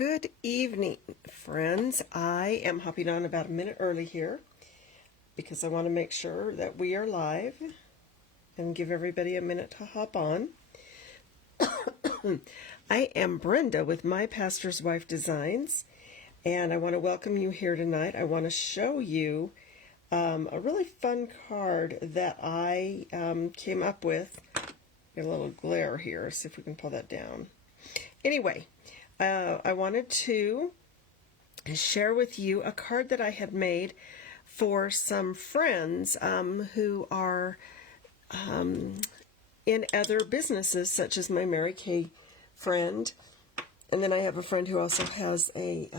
Good evening, friends. I am hopping on about a minute early here because I want to make sure that we are live and give everybody a minute to hop on. I am Brenda with My Pastor's Wife Designs, and I want to welcome you here tonight. I want to show you a really fun card that I came up with. Get a little glare here, see if we can pull that down. Anyway, I wanted to share with you a card that I had made for some friends who are in other businesses, such as my Mary Kay friend. And then I have a friend who also has a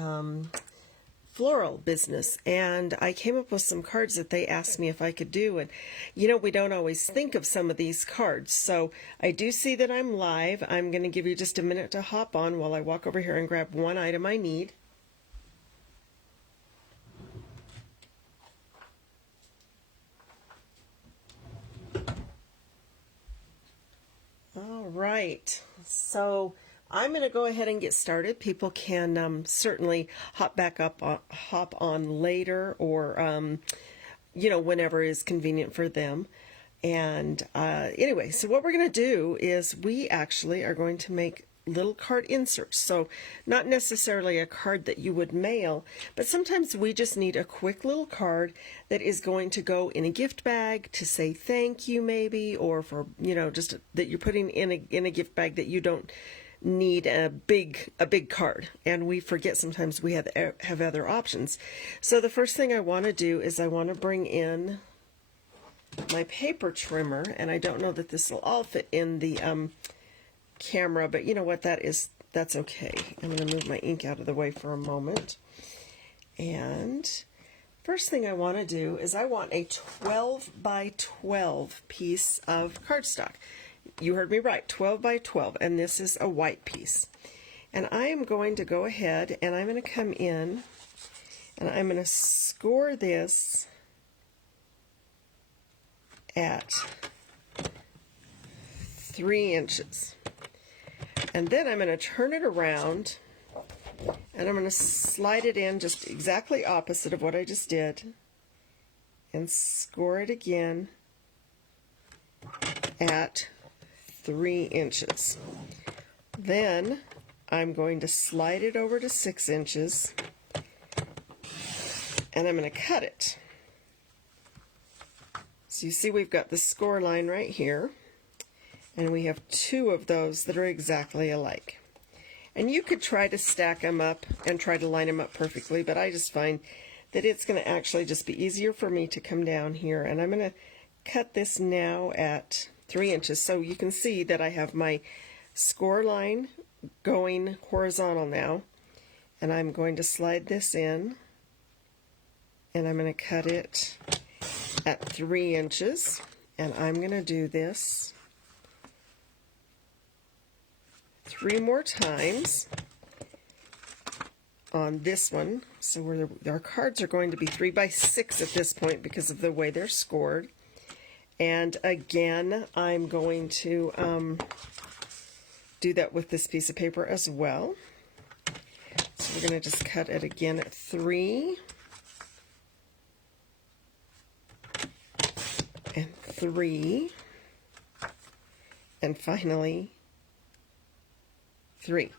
floral business, and I came up with some cards that they asked me if I could do, and you know, we don't always think of some of these cards. So I do see that I'm live. I'm going to give you just a minute to hop on while I walk over here and grab one item I need. All right, so I'm going to go ahead and get started. People can certainly hop on later, or you know, whenever is convenient for them. And anyway, so what we're going to do is we actually are going to make little card inserts. So not necessarily a card that you would mail, but sometimes we just need a quick little card that is going to go in a gift bag to say thank you, maybe, or for, you know, just that you're putting in a gift bag that you don't need a big card, and we forget sometimes we have other options. So the first thing I want to do is I want to bring in my paper trimmer, and I don't know that this will all fit in the camera, but you know what, that's okay. I'm going to move my ink out of the way for a moment. And first thing I want to do is I want a 12 by 12 piece of cardstock. You heard me right, 12 by 12, and this is a white piece. And I am going to go ahead and I'm going to come in and I'm going to score this at 3 inches. And then I'm going to turn it around and I'm going to slide it in just exactly opposite of what I just did and score it again at 3 inches. Then I'm going to slide it over to 6 inches and I'm going to cut it. So you see we've got the score line right here, and we have 2 of those that are exactly alike. And you could try to stack them up and try to line them up perfectly, but I just find that it's going to actually just be easier for me to come down here, and I'm going to cut this now at 3 inches. So you can see that I have my score line going horizontal now, and I'm going to slide this in and I'm going to cut it at 3 inches, and I'm going to do this 3 more times on this one. So our cards are going to be 3 by 6 at this point because of the way they're scored. And again, I'm going to do that with this piece of paper as well. So we're going to just cut it again at 3 and 3 and finally 3.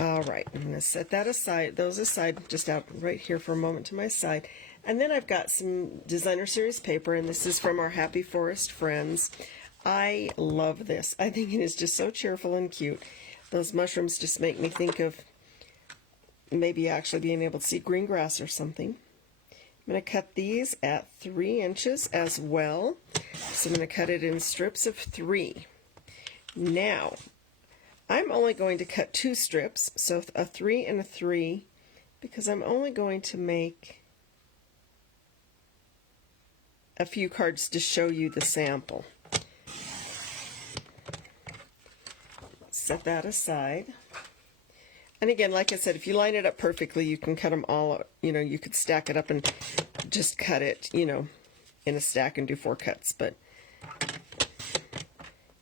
All right, I'm going to set that aside, those aside, just out right here for a moment to my side. And then I've got some designer series paper, and this is from our Happy Forest friends. I love this. I think it is just so cheerful and cute. Those mushrooms just make me think of maybe actually being able to see green grass or something. I'm going to cut these at 3 inches as well. So I'm going to cut it in strips of 3. Now, I'm only going to cut 2 strips, so a 3 and a 3, because I'm only going to make a few cards to show you the sample. Set that aside. And again, like I said, if you line it up perfectly, you can cut them all, you know, you could stack it up and just cut it, you know, in a stack and do 4 cuts, but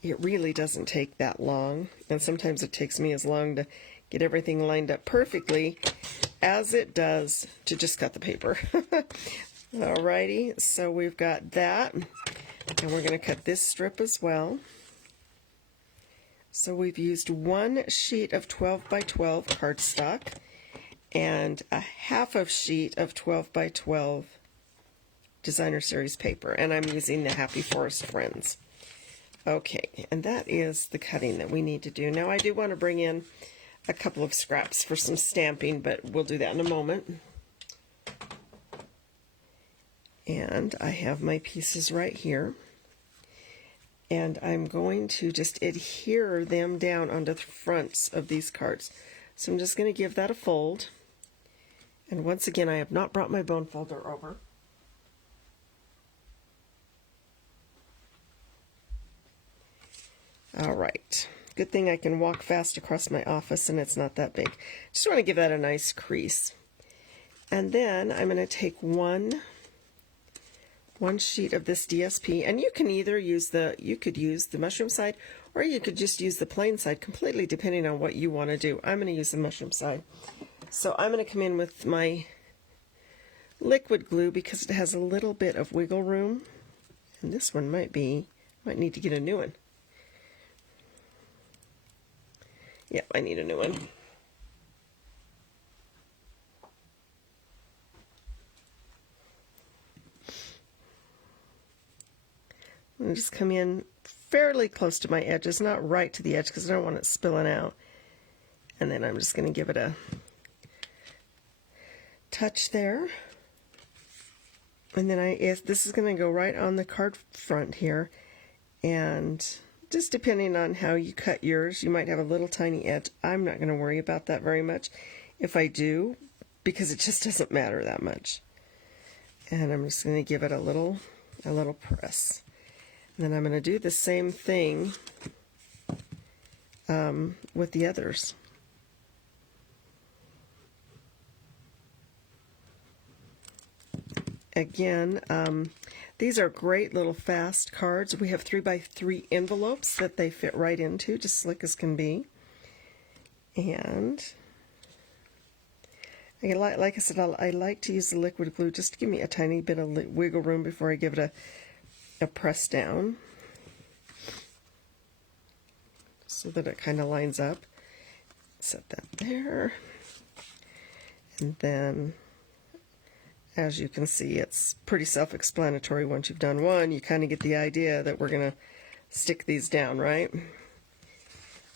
it really doesn't take that long, and sometimes it takes me as long to get everything lined up perfectly, as it does to just cut the paper. Alrighty, so we've got that, and we're going to cut this strip as well. So we've used 1 sheet of 12 by 12 cardstock and a half of sheet of 12 by 12 designer series paper, and I'm using the Happy Forest Friends. Okay, and that is the cutting that we need to do. Now I do want to bring in a couple of scraps for some stamping, but we'll do that in a moment. And I have my pieces right here, and I'm going to just adhere them down onto the fronts of these cards. So I'm just going to give that a fold, and once again I have not brought my bone folder over. All right, good thing I can walk fast across my office and it's not that big. Just want to give that a nice crease. And then I'm going to take one sheet of this DSP, and you can either use the mushroom side, or you could just use the plain side, completely depending on what you want to do. I'm going to use the mushroom side. So I'm going to come in with my liquid glue because it has a little bit of wiggle room, and this one might need to get a new one. Yep, I need a new one. I'm going to just come in fairly close to my edges, not right to the edge because I don't want it spilling out. And then I'm just going to give it a touch there. And then this is going to go right on the card front here. And just depending on how you cut yours, you might have a little tiny edge. I'm not going to worry about that very much if I do, because it just doesn't matter that much. And I'm just going to give it a little press. And then I'm going to do the same thing with the others. Again, these are great little fast cards. We have 3x3 envelopes that they fit right into, just slick as can be. And like I said, I like to use the liquid glue just to give me a tiny bit of wiggle room before I give it a press down, so that it kind of lines up. Set that there, and then as you can see, it's pretty self-explanatory. Once you've done one, you kind of get the idea that we're going to stick these down, right?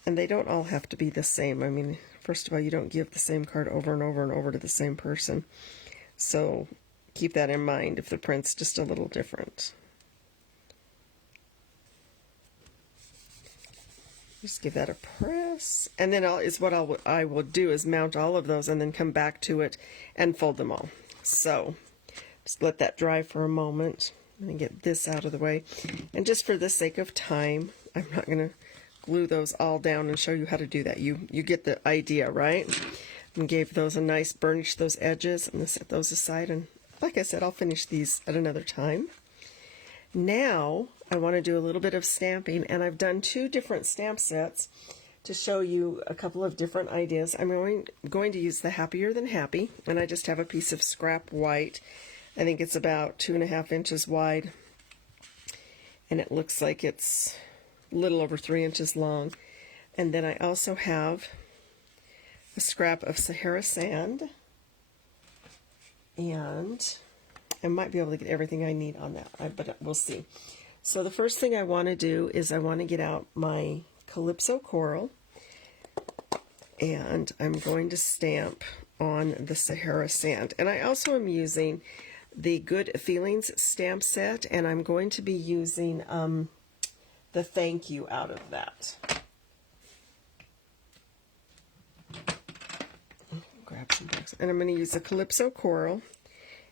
And they don't all have to be the same. I mean, first of all, you don't give the same card over and over and over to the same person, so keep that in mind if the print's just a little different. Just give that a press, and then I will do is mount all of those and then come back to it and fold them all. So just let that dry for a moment and get this out of the way. And just for the sake of time, I'm not going to glue those all down and show you how to do that. You get the idea, right? And gave those a nice burnish those edges. I'm going to set those aside, and like I said, I'll finish these at another time. Now I want to do a little bit of stamping, and I've done 2 different stamp sets to show you a couple of different ideas. I'm going to use the Happier Than Happy, and I just have a piece of scrap white. I think it's about 2.5 inches wide, and it looks like it's a little over 3 inches long. And then I also have a scrap of Sahara sand, and I might be able to get everything I need on that, but we'll see. So the first thing I want to do is I want to get out my Calypso Coral, and I'm going to stamp on the Sahara Sand. And I also am using the Good Feelings stamp set, and I'm going to be using the Thank You out of that. Grab some boxes. And I'm going to use the Calypso Coral.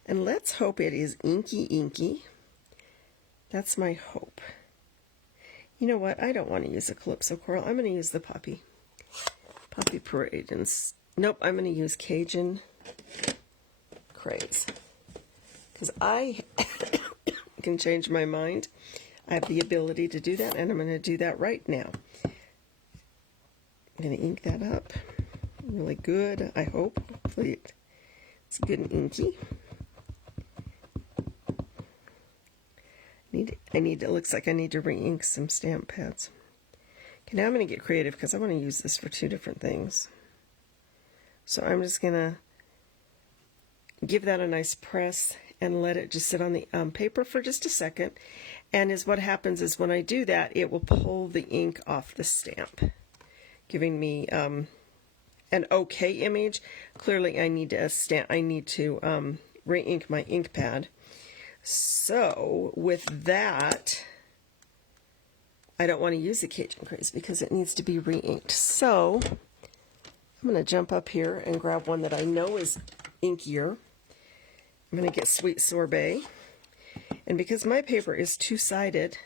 And let's hope it is inky inky. That's my hope. You know what? I don't want to use a Calypso Coral. I'm going to use the Poppy Parade. And nope, I'm going to use Cajun Craze. Because I can change my mind. I have the ability to do that, and I'm going to do that right now. I'm going to ink that up. really good, I hope. Hopefully it's good and inky. It looks like I need to re-ink some stamp pads. Okay, now I'm going to get creative because I want to use this for two different things. So I'm just going to give that a nice press and let it just sit on the paper for just a second. And what happens is when I do that, it will pull the ink off the stamp, giving me an okay image. Clearly, I need to re-ink my ink pad. So with that, I don't want to use the Cajun Craze because it needs to be re-inked. So I'm going to jump up here and grab one that I know is inkier. I'm going to get Sweet Sorbet. And because my paper is two-sided,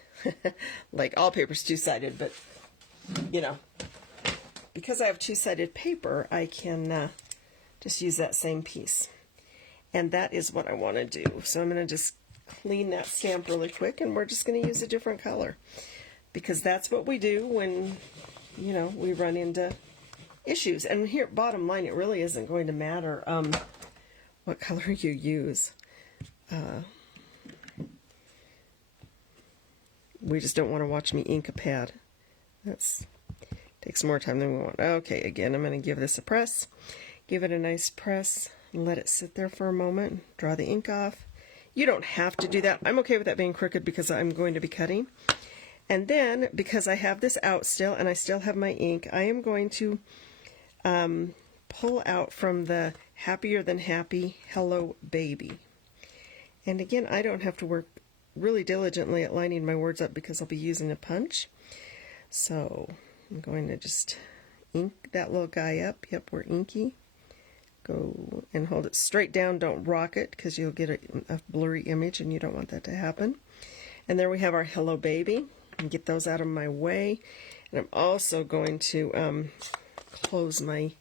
like all paper's two-sided, but, you know, because I have two-sided paper, I can just use that same piece. And that is what I want to do. So I'm going to just clean that stamp really quick, and we're just going to use a different color. Because that's what we do when, you know, we run into issues. And here, bottom line, it really isn't going to matter what color you use. We just don't want to watch me ink a pad. That takes more time than we want. Okay, again, I'm going to give this a press. Give it a nice press and let it sit there for a moment. Draw the ink off. You don't have to do that. I'm okay with that being crooked because I'm going to be cutting. And then, because I have this out still and I still have my ink, I am going to pull out from the Happier Than Happy Hello Baby. And again, I don't have to work really diligently at lining my words up because I'll be using a punch. So I'm going to just ink that little guy up. Yep, we're inky. Go and hold it straight down. Don't rock it because you'll get a blurry image and you don't want that to happen. And there we have our Hello Baby. And get those out of my way. And I'm also going to close my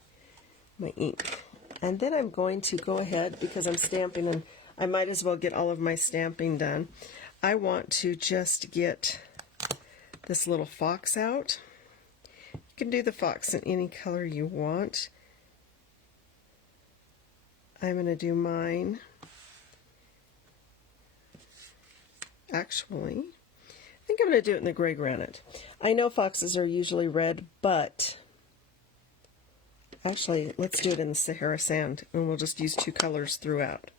ink. And then I'm going to go ahead, because I'm stamping and I might as well get all of my stamping done. I want to just get this little fox out. You can do the fox in any color you want. I'm going to do mine. Actually, I think I'm going to do it in the gray granite. I know foxes are usually red, but actually, let's do it in the Sahara Sand, and we'll just use two colors throughout.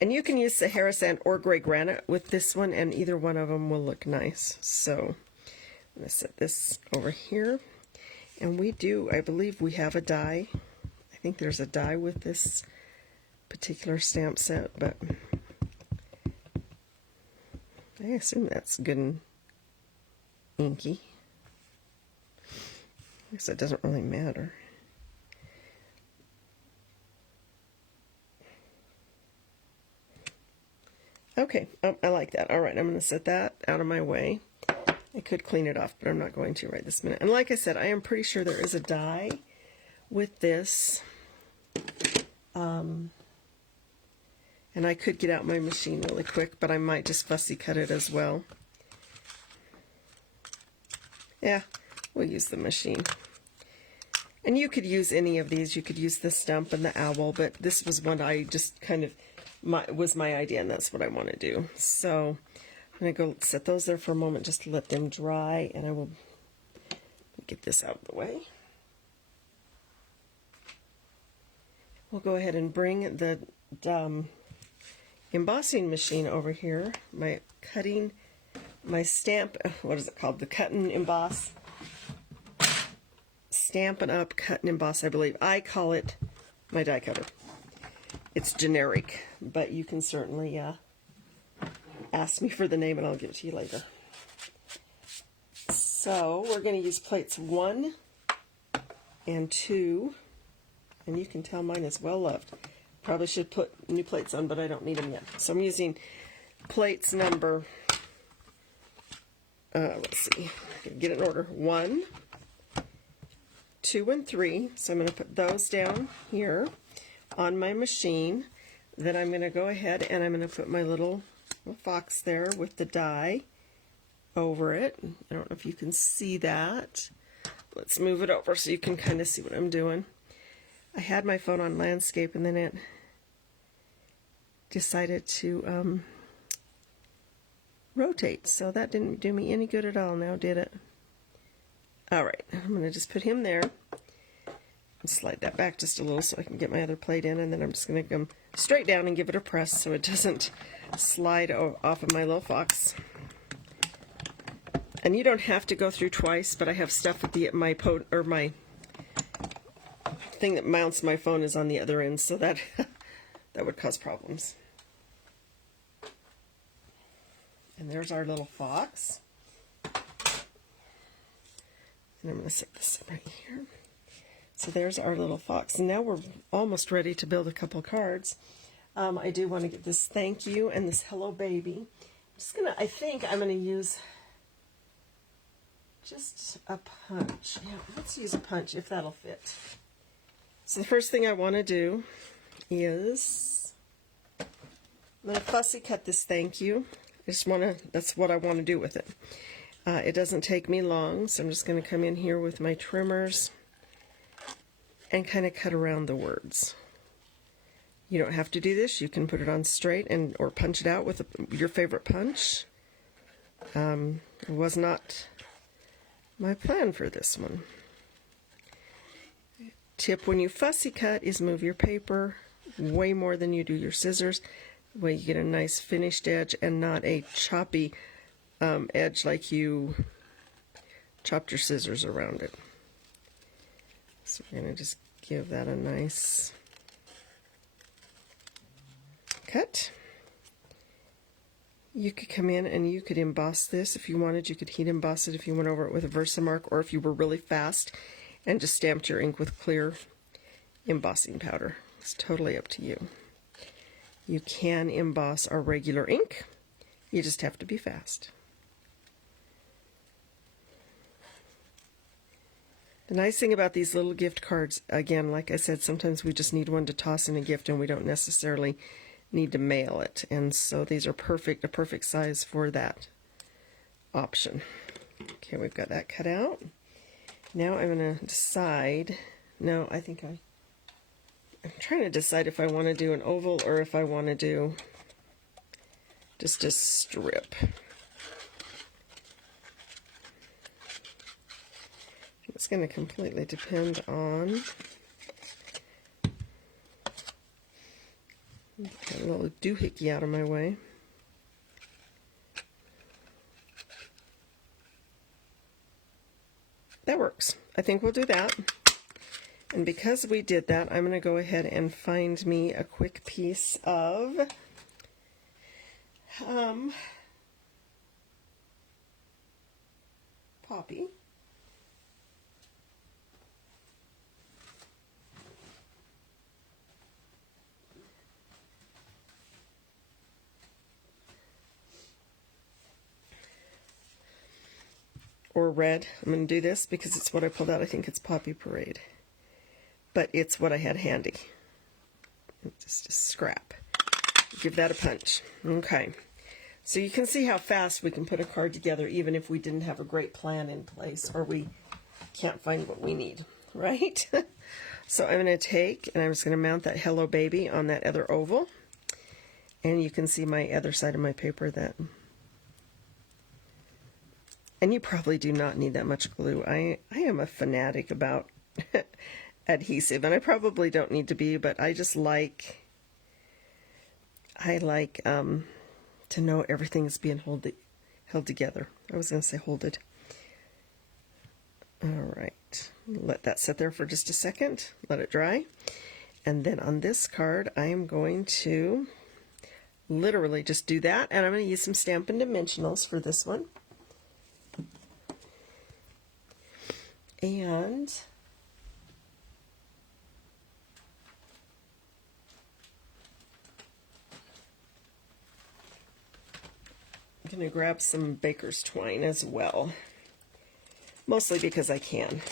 And you can use Sahara Sand or gray granite with this one, and either one of them will look nice. So I'm going to set this over here. And we do, I believe we have a die. I think there's a die with this particular stamp set, but I assume that's good and inky. I guess it doesn't really matter. Okay, I like that. All right, I'm going to set that out of my way. I could clean it off, but I'm not going to right this minute. And like I said, I am pretty sure there is a die with this. And I could get out my machine really quick, but I might just fussy cut it as well. Yeah, we'll use the machine. And you could use any of these. You could use the stump and the owl, but this was one I just kind of, was my idea, and that's what I want to do. So I'm going to go set those there for a moment just to let them dry, and I will get this out of the way. We'll go ahead and bring the embossing machine over here. My stamp, what is it called? The cut and emboss. Stampin' Up cut and emboss, I believe. I call it my die cutter. It's generic, but you can certainly ask me for the name and I'll give it to you later. So we're going to use plates 1 and 2, and you can tell mine is well loved. Probably should put new plates on, but I don't need them yet. So I'm using plates number, let's see, get it in order, 1, 2, and 3. So I'm going to put those down here on my machine. Then I'm going to go ahead and I'm going to put my little fox there with the die over it. I don't know if you can see that. Let's move it over so you can kind of see what I'm doing. I had my phone on landscape and then it decided to rotate, so that didn't do me any good at all now, did it? Alright, I'm going to just put him there and slide that back just a little so I can get my other plate in, and then I'm just going to come straight down and give it a press so it doesn't slide off of my little fox. And you don't have to go through twice, but I have stuff at my thing that mounts my phone is on the other end, so that that would cause problems. And there's our little fox. And I'm going to set this right here. So there's our little fox. And now we're almost ready to build a couple cards. I do want to get this thank you and this hello baby. I think I'm going to use just a punch. Yeah, let's use a punch if that'll fit. So the first thing I want to do is I'm going to fussy cut this thank you. That's what I want to do with it. It doesn't take me long, so I'm just going to come in here with my trimmers and kind of cut around the words. You don't have to do this. You can put it on straight or punch it out with your favorite punch. It was not my plan for this one. Tip when you fussy cut is move your paper way more than you do your scissors. That way you get a nice finished edge and not a choppy edge like you chopped your scissors around it. So we're going to just give that a nice cut. You could come in and you could emboss this if you wanted. You could heat emboss it if you went over it with a Versamark, or if you were really fast and just stamped your ink with clear embossing powder. It's totally up to you. You can emboss our regular ink. You just have to be fast. The nice thing about these little gift cards, again, like I said, sometimes we just need one to toss in a gift and we don't necessarily need to mail it. And so these are a perfect size for that option. Okay, we've got that cut out. Now I'm going to decide, I'm trying to decide if I want to do an oval or if I want to do just a strip. It's going to completely depend on get a little doohickey out of my way. That works. I think we'll do that. And because we did that, I'm going to go ahead and find me a quick piece of poppy. Or red. I'm going to do this because it's what I pulled out. I think it's Poppy Parade. But it's what I had handy. Just a scrap. Give that a punch. Okay. So you can see how fast we can put a card together even if we didn't have a great plan in place or we can't find what we need, right? So I'm going to take and I'm just going to mount that Hello Baby on that other oval. And you can see my other side of my paper that... And you probably do not need that much glue. I am a fanatic about adhesive, and I probably don't need to be, but I just like, to know everything's being held together. I was going to say holded. All right. Let that sit there for just a second. Let it dry. And then on this card, I am going to literally just do that, and I'm going to use some Stampin' Dimensionals for this one. And I'm going to grab some baker's twine as well, mostly because I can.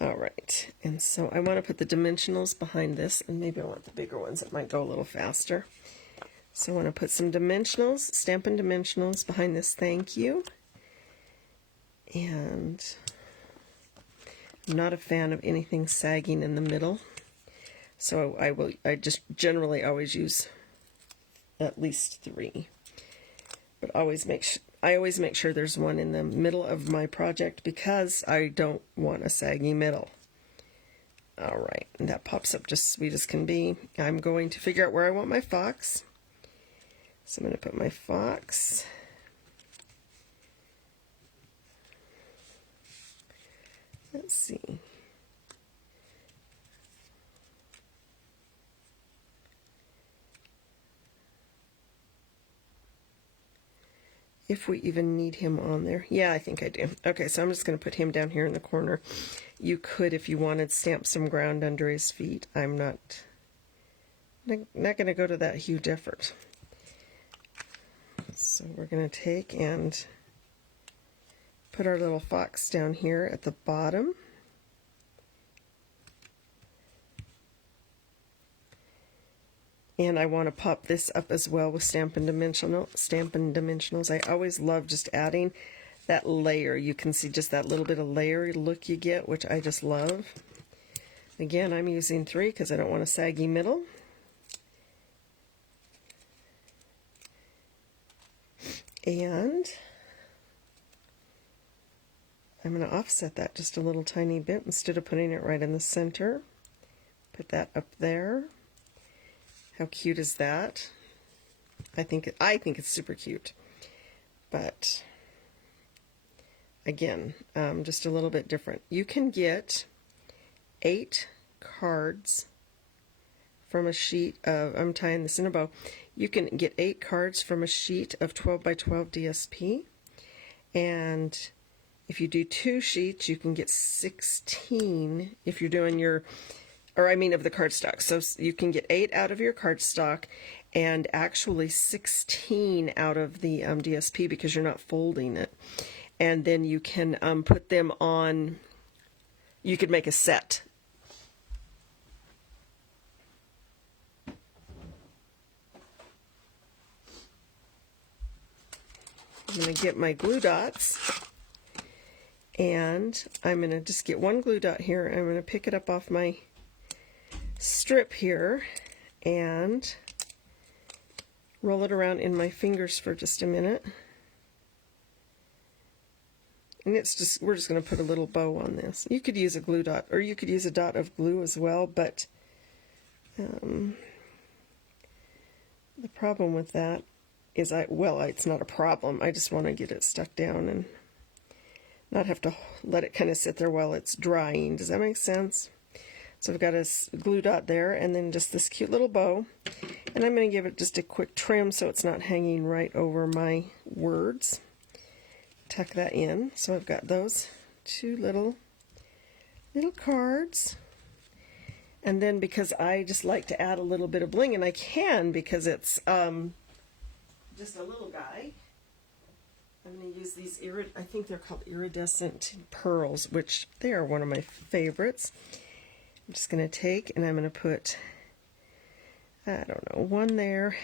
All right, and so I want to put the dimensionals behind this, and maybe I want the bigger ones that might go a little faster. So I want to put some dimensionals, Stampin' Dimensionals behind this thank you. And I'm not a fan of anything sagging in the middle, so I just generally always use at least 3. But I always make sure there's one in the middle of my project because I don't want a saggy middle. All right, and that pops up just sweet as can be. I'm going to figure out where I want my fox. So I'm going to put my fox. Let's see. If we even need him on there. Yeah, I think I do. Okay, so I'm just going to put him down here in the corner. You could, if you wanted, stamp some ground under his feet. I'm not going to go to that huge effort. So we're going to take and put our little fox down here at the bottom. And I want to pop this up as well with Stampin' Dimensionals. I always love just adding that layer. You can see just that little bit of layery look you get, which I just love. Again, I'm using 3 because I don't want a saggy middle. And I'm going to offset that just a little tiny bit instead of putting it right in the center. Put that up there. How cute is that? I think it's super cute. But again, just a little bit different. You can get 8 cards from a sheet of, I'm tying this in a bow. You can get 8 cards from a sheet of 12 by 12 DSP. And if you do 2 sheets, you can get 16 if you're doing your, or I mean of the cardstock. So you can get 8 out of your cardstock and actually 16 out of the DSP because you're not folding it. And then you can put them on, you could make a set. I'm going to get my glue dots. And I'm going to just get one glue dot here. I'm going to pick it up off my strip here and roll it around in my fingers for just a minute. And it's just, we're just going to put a little bow on this. You could use a glue dot, or you could use a dot of glue as well, but the problem with that is it's not a problem. I just want to get it stuck down and not have to let it kind of sit there while it's drying. Does that make sense? So I've got a glue dot there and then just this cute little bow. And I'm going to give it just a quick trim so it's not hanging right over my words. Tuck that in. So I've got those 2 little cards. And then because I just like to add a little bit of bling, and I can because it's just a little guy, I'm going to use these, I think they're called iridescent pearls, which they are one of my favorites. I'm just going to take and I'm going to put, I don't know, one there,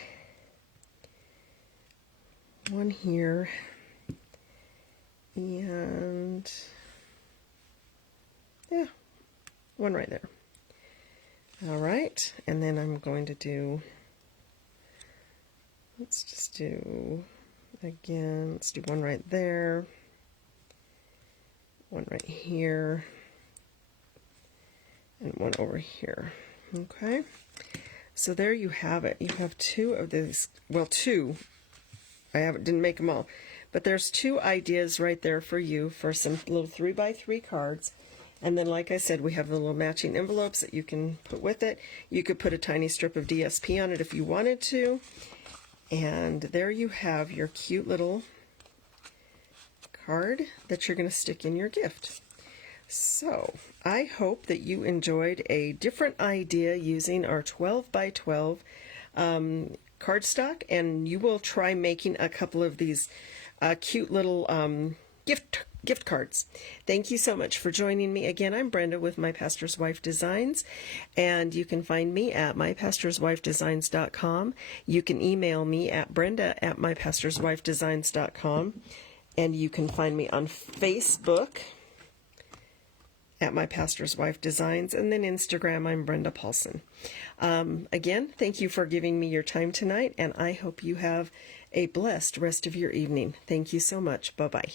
one here, and yeah, one right there. All right, and then I'm going to do, let's just do, again, let's do one right there, one right here, and one over here. Okay, so there you have it. You have 2 of these, well, 2. Didn't make them all, but there's 2 ideas right there for you for some little 3x3 cards. And then, like I said, we have the little matching envelopes that you can put with it. You could put a tiny strip of DSP on it if you wanted to. And there you have your cute little card that you're going to stick in your gift. So I hope that you enjoyed a different idea using our 12 by 12 cardstock, and you will try making a couple of these cute little gift cards. Thank you so much for joining me again. I'm Brenda with My Pastor's Wife Designs, and you can find me at mypastorswifedesigns.com. You can email me at brenda@mypastorswifedesigns.com, and you can find me on Facebook at My Pastor's Wife Designs, and then Instagram, I'm Brenda Paulson. Again, thank you for giving me your time tonight, and I hope you have a blessed rest of your evening. Thank you so much. Bye-bye.